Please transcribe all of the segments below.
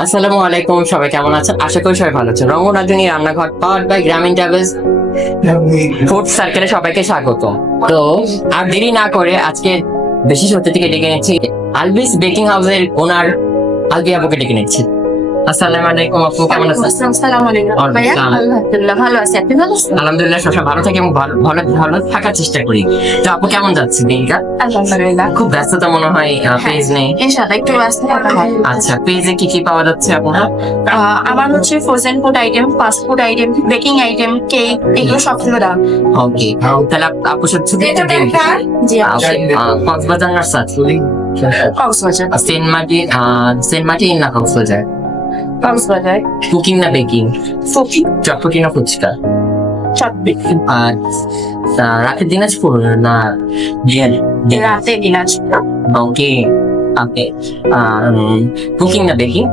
আসসালামু আলাইকুম, সবাই কেমন আছেন? আশা করি সবাই ভালো আছেন। রঙ্গরাজনী রান্নাঘর পাওয়ার্ড বাই গ্রামীণ ট্রাভেলস ফুড সার্কেলে সবাইকে স্বাগত। তো আর দেরি না করে আজকে বেশি সত্যি থেকে ডেকে নিচ্ছি আলবিস বেকিং হাউসের ওনার আলবি আপুকে ডেকে নিচ্ছি। আসসালামু আলাইকুম আপু, কেমন আছেন? আসসালামু আলাইকুম ভাইয়া, আলহামদুলিল্লাহ ভালো আছি। আপনি ভালো আছেন? আলহামদুলিল্লাহ, সবসময় ভালো থাকি এবং ভালো ভালো ভালো থাকার চেষ্টা করি। তো আপু কেমন যাচ্ছে দিনটা? আলহামদুলিল্লাহ। খুব ব্যস্ততা মনে হয়, পেজ নেই। ইনশাআল্লাহ একটু ব্যস্ত থাকা হয়। আচ্ছা, পেজে কি কি পাওয়া যাচ্ছে আপনার? আমার হচ্ছে frozen food item, fast food item, baking item, cake, এগুলো সবগুলো দাও। ওকে, তাহলে আপু সব ছবি একটা দিন। জি কক্সবাজার না কক্সবাজার। সেন্ট মার্টিন না কক্সবাজার? কক্সবাজার। কুকিং না বেকিং? ফুকি চটপটি না ফুচকা? চটপটি। আর রাতের দিনাজপুর না রাতে দিনাজপুর। ওকে, ওকে। কুকিং না বেকিং?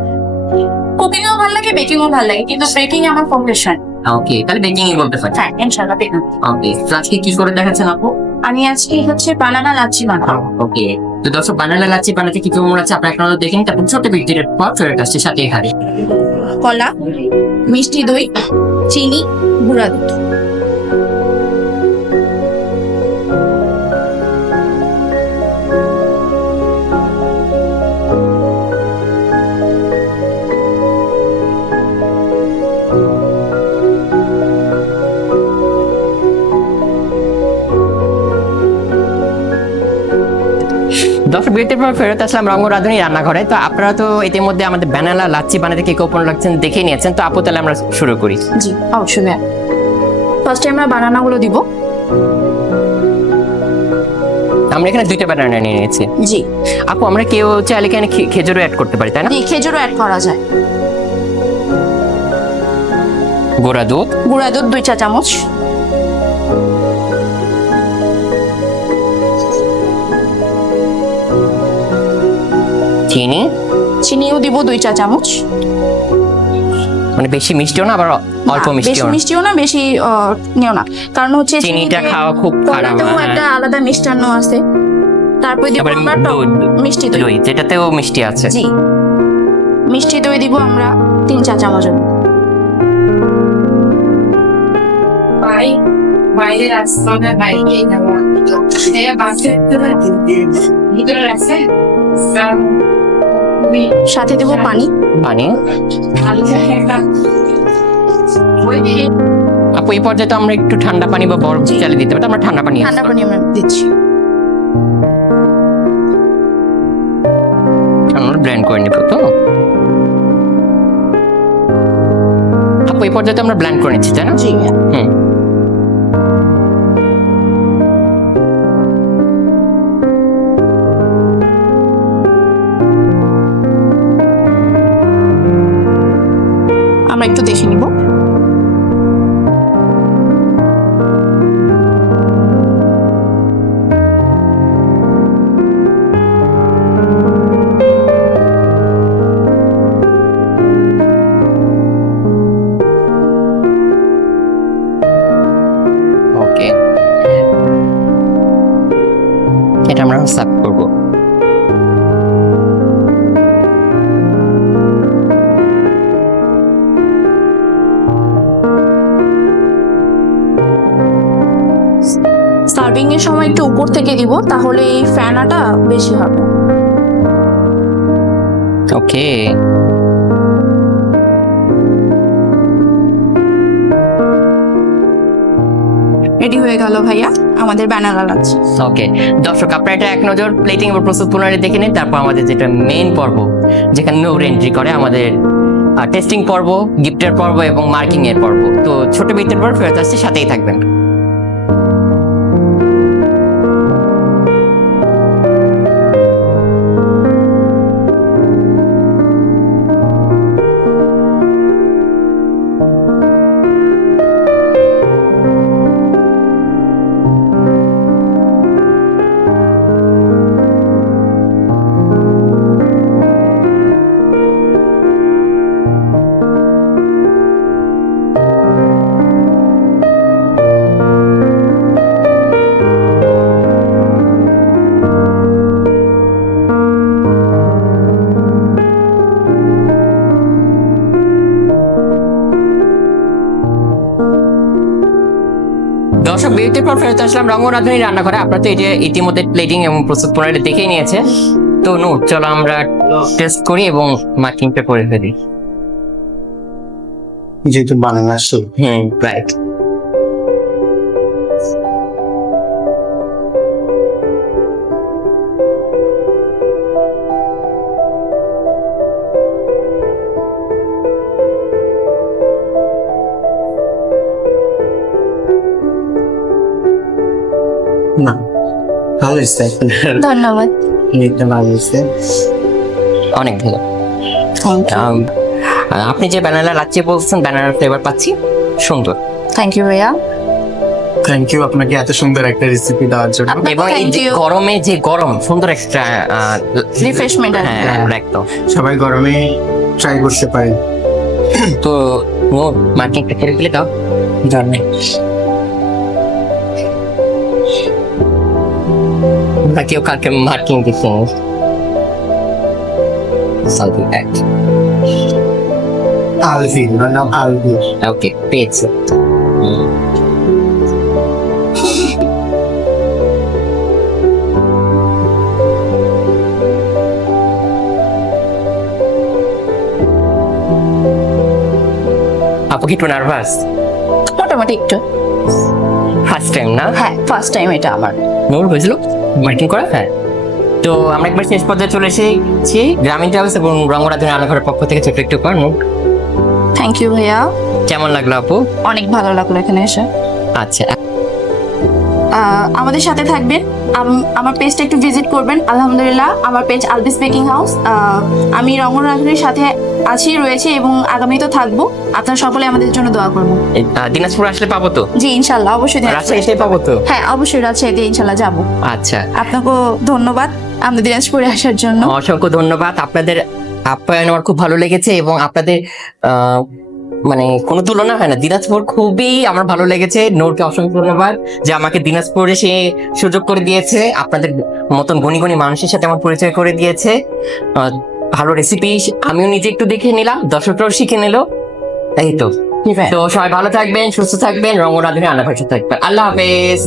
কুকিংও ভালো লাগে, বেকিংও ভালো লাগে, কিন্তু বেকিং আমার ফাউন্ডেশন। ওকে, তাহলে বেকিং ই বলতে পারি। হ্যাঁ ইনশাআল্লাহ বেকিং। ওকে, তো আজকে কি করে দেখাচ্ছেন আপু? আমি আজকে হচ্ছে বানানা লাচ্ছি বানাবো। ওকে, তো দর্শক, বানানা লাচ্ছি বানাতে কি কেমন আছে আপনারা আপনারা দেখেন, তারপর ছোট বিরতির পর ফেরত আসছে সাথে এখানে কলা, মিষ্টি দই, চিনি, গুঁড়া দুধ। দর্শক, বিরতির পর ফেরত আসলাম রঙ্গরাধুনী রান্নাঘরে। তো আপনারা তো ইতিমধ্যে আমাদের বানানা লাচ্ছি বানাতে কি কোপন লাগছেন দেখে নিয়েছেন। তো আপু, তাহলে আমরা শুরু করি। জি অবশ্যই ম্যাম। ফার্স্টে আমরা বানানাগুলো দিব। আমরা এখানে 2টা বানানা নিয়ে নিয়েছি। জি আপু, আমরা কেউ চাইলে এখানে খেজুরও অ্যাড করতে পারি, তাই না? জি, খেজুরও অ্যাড করা যায়। গুঁড়া দুধ, গুঁড়া দুধ 2 চা চামচ। চিনি, চিনিও দিব 2 চা চামচ। মানে বেশি মিষ্টিও না, আবার অল্প বেশি মিষ্টিও না। মিষ্টিও না, বেশি নিও না, কারণ হচ্ছে চিনিটা খাওয়া খুব খারাপ। কলাতেও একটা আলাদা মিষ্টান্ন আছে। তারপর দিব আবার আমরা মিষ্টি দই। দই, যেটাতেও মিষ্টি আছে। জি, মিষ্টি দই দিব আমরা 3 চা চামচ। বাইরে রাস্তাটা বাইরে যাওয়া বাসের ভিতরে রাখছে সাথে দেব পানি। পানি। আপু, এই পর্যায়ে তো আমরা একটু ঠান্ডা পানি বা বরফ চালিয়ে দিতে পারি। আমরা ঠান্ডা পানি ঠান্ডা পানি আমরা দিচ্ছি। আমরা ব্লেন্ড করে নিব। তো আপু, এই পর্যায়ে তো আমরা ব্লেন্ড করে নিচ্ছি, তাই না? জি হুম। আমরা একটু দেখে নিব। ওকে, এটা আমরা সার্ভ করব। সার্ভিং এর সময় একটু উপর থেকে দিব, তাহলে এই ফেনাটা বেশি হবে। ওকে, রেডি হয়ে গেল ভাইয়া আমাদের বানানা লাচ্ছি। ওকে দর্শক, আপনারা এটা এক নজর প্লেটিং এবং প্রস্তুত পুনরায় দেখে নিন। তারপর আমাদের যেটা মেইন পর্ব, যেখানে নূর এন্ট্রি করে, আমাদের টেস্টিং পর্ব, গিফটের পর্ব এবং মার্কিং এর পর্ব। তো ছোট বিরতির পর ফেরত আসছে, সাথেই থাকবেন। পর ফেরত আসলাম রঙ রাঁধুনি রান্নাঘরে। আপনারা তো এই যে ইতিমধ্যে প্লেটিং এবং প্রস্তুত প্রণালী দেখেই নিয়েছে। তো নূর, চলো আমরা টেস্ট করি এবং মার্কিংটা করে ফেলি। যেহেতু বানানো আসছে রাইট। না, ভালো হয়েছে। ধন্যবাদ। এটা ভালো হয়েছে। অনেক ভালো। আপনি যে ব্যানানা লাচ্ছি বলছেন, ব্যানানার ফ্লেভার পাচ্ছি, সুন্দর। থ্যাংক ইউ ভাইয়া। থ্যাংক ইউ আপনাকে এত সুন্দর একটা রেসিপি দেওয়ার জন্য। এবং এই Thank যে you. গরমে যে গরম সুন্দর একটা রিফ্রেশমেন্ট। হ্যাঁ একদম। সবাই গরমে ট্রাই করতে পারে। তো নূর, মার্কিংটা করে ফেলে দাও। জানি বা কেউ কালকে মার্কিং দিচ্ছে সালফি অ্যাক্ট। আলভিন, ওর নাম আলভিন। ওকে, পেয়েছি। আপু কি একটু নার্ভাস? মোটামুটি একটু। ফার্স্ট টাইম না? হ্যাঁ, ফার্স্ট টাইম এটা আমার। নূর, হয়েছিল মার্কিং করা? হ্যাঁ। তো আমরা একবার শেষ পর্যায়ে চলে এসেছি। গ্রামীণ ট্রাভেলস এবং রঙ রাঁধুনি রান্নাঘরের পক্ষ থেকে ছোট্ট একটু কর। নূর, থ্যাংক ইউ ভাইয়া। কেমন লাগলো আপু? অনেক ভালো লাগলো এখানে এসে। আচ্ছা, আমাদের সাথে থাকবেন, আমার পেজটা একটু ভিজিট করবেন। আলহামদুলিল্লাহ, আমার পেজ আলবিস বেকিং হাউস। আমি রঙ রাঁধুনির সাথে রয়েছি এবং আগামীতেও থাকবো। আপনারা সকলে আমাদের জন্য দোয়া করবেন। দিনাজপুর আসলে পাবো তো? জি ইনশাল্লাহ, অবশ্যই। রাজশাহী এসে পাবো তো? হ্যাঁ অবশ্যই, রাজশাহীতে ইনশাল্লাহ যাবো। আচ্ছা, আপনাকেও ধন্যবাদ আমাদের দিনাজপুরে আসার জন্য। অসংখ্য ধন্যবাদ। আপনাদের আপ্যায়ন আমার খুব ভালো লেগেছে এবং আপনাদের মানে কোনো তুলনা হয় না। দিনাজপুর খুবই আমার ভালো লেগেছে। নূরকে অসংখ্য ধন্যবাদ যে আমাকে দিনাজপুরে সে সুযোগ করে দিয়েছে, আপনাদের মতন গুণী গুণী মানুষের সাথে আমার পরিচয় করে দিয়েছে। ভালো রেসিপি আমিও নিজে একটু দেখে নিলাম, দর্শকরাও শিখে নিল। এই তো। তো সবাই ভালো থাকবেন, সুস্থ থাকবেন, রঙ রাঁধুনি রান্নাঘর থাকবেন। আল্লাহ হাফেজ।